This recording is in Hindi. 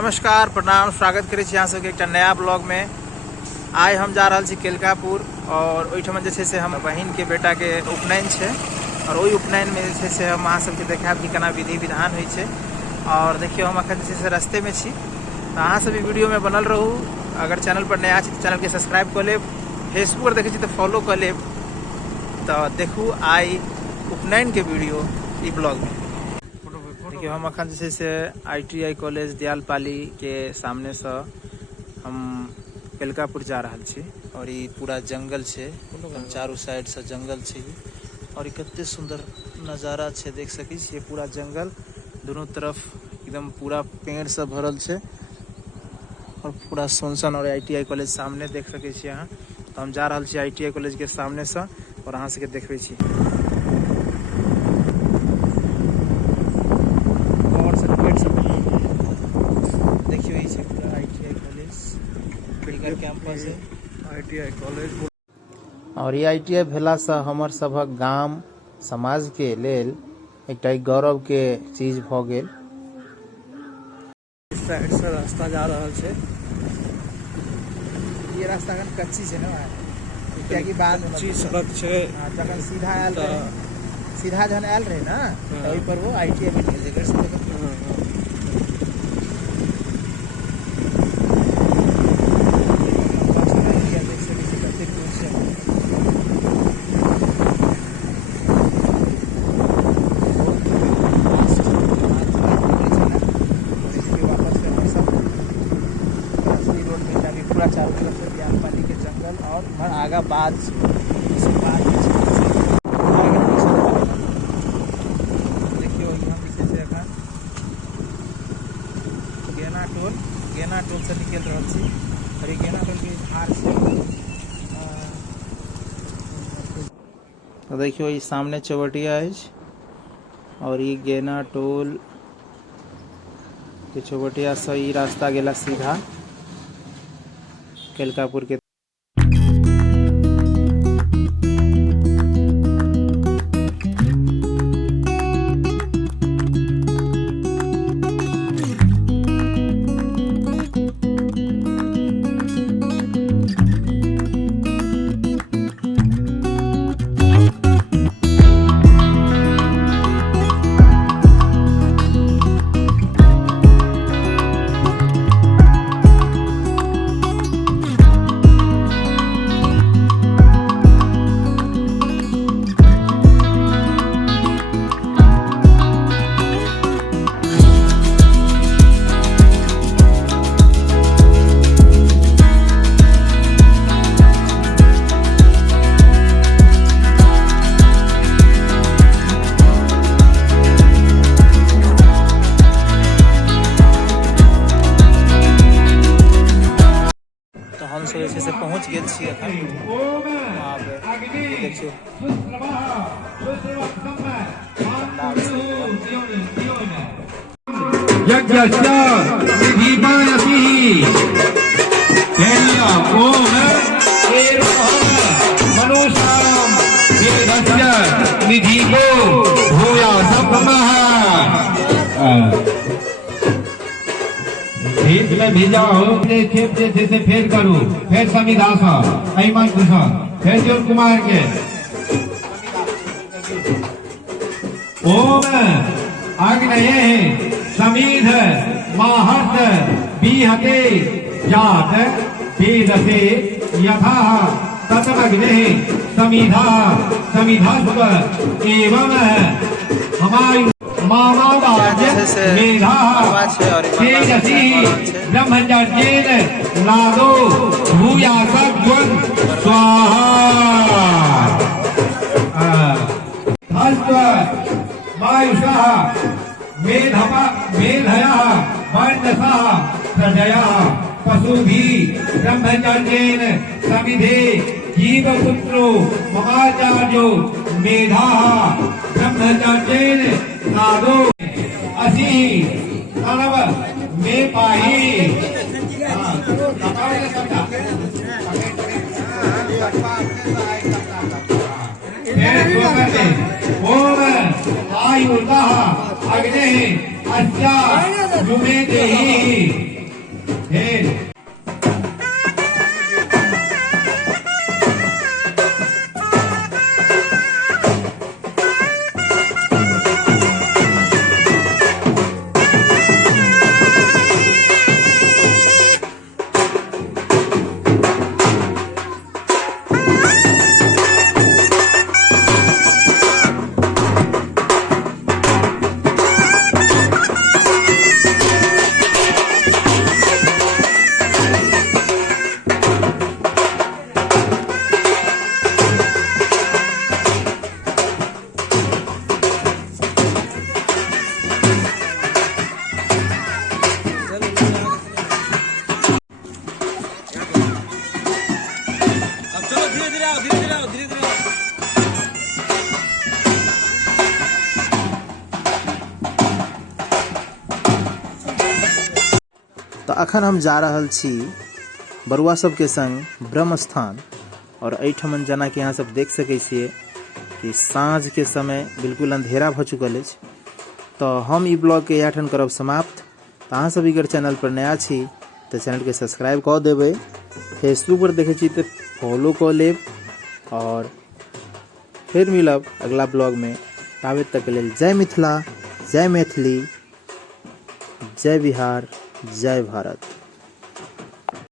नमस्कार प्रणाम स्वागत करे छी अहाँ सबके एक नया ब्लॉग में। आइ हम जा रहल छी केलकापुर और ओहिठाम जे छै से हम बहिन के बेटा के उपनयन छै और ओहि उपनयन में जे छै से हम अहाँ सबके देखाब कि केना विधि विधान होइ छै। और देखियो हम अखन जे छै से रस्ते में छी, तो अहाँ सब वीडियो में बनल रहू। अगर चैनल पर नया छी तो चैनल के सब्सक्राइब कर लेब, फेसबुक पर देखै छी तो फॉलो कर लेब। तो देखू आई उपनयन के वीडियो ई ब्लॉग में। देखियो हम अखन जे से ITI कॉलेज दयालपाली के सामने से हम केलकापुर जा रहल छी और ये पूरा जंगल छे, चारों साइड से जंगल छे और ये कते सुंदर नजारा छे, देख सकी छी। पूरा जंगल दोनों तरफ एकदम पूरा पेड़ से भरल छे और पूरा सुनसान। और ITI कॉलेज सामने देख सके छी अहाँ। तो हम जा रहल छी ITI कॉलेज के सामने से और अहाँ सबके देखबै छी। देखियो ई छै पूरा ITI कॉलेज, बिल्डर कैंपस है ITI कॉलेज। और ये ITI भेला से हमर सबक गाम समाज के लेल एकटा गौरव के चीज भ गेल। इस साइड से रास्ता जा रहल छै, ये रास्ता कन कच्ची छै ना, क्या कि बाद में कच्ची सड़क छै। जखन सीधा आयल रहे, सीधा जहन आयल रहे ना तो ओइ पर वो ITI में निकल जेकर। पूरा चारों तरफ से दयालपाली के जंगल और वहाँ आगा बाद देखियो यहाँ पीछे से गेना टोल से निकल रहा छी और ये गेना टोल के धार से। तो देखियो ये सामने चवटिया है और ये गेना टोल के चवटिया से ये रास्ता गेला सीधा केलकापुर के। हम सब ऐसे से पहुंच गए छी अखन। देखियो यज्ञस्य विधिमायति तेल्य ओम मनुष्याम वेदस्य निधिको भूयास नमः। खेत में भेजा हो, खेत जैसे फेर करो, फिर समिधास अयमन कुशल, फिर जोन कुमार के ओम अग्नये समीध महर्ष बीहते जात वेदसे यथा ततमग्ने समिधा समिधास्व एवं हमायु मेधा तेजसी ब्रह्मचर्येन नादो भूयासज्वं स्वाहा। हस्त मायुषः मेधयः वर्चसः प्रजयः पशुभिः ब्रह्मचर्येन समिधे जीवपुत्रो ममाचार्यो मेधाः ब्रह्मचर्येन नादो असी तनव में पाही। ओम आयुर्तः अग्ने अस्या जुमे देहि तो अखन हम जा रहल छी बरुआ सबके संग ब्रह्म स्थान। और एहिठमन जेना कि अहाँ सब देख सकै छियै कि साँझ के समय बिल्कुल अंधेरा भ चुकल अछि। तो हम ई ब्लॉग के एहिठन करब समाप्त। तो अहाँ सब अगर चैनल पर नया छी तो चैनल के सब्सक्राइब कऽ देबै, फेसबुक पर देखे छी तो फॉलो कऽ लेब और फिर मिलब अगला ब्लॉग में। ताबे तक के लेल जय मिथिला, जय मैथिली, जय बिहार, जय भारत।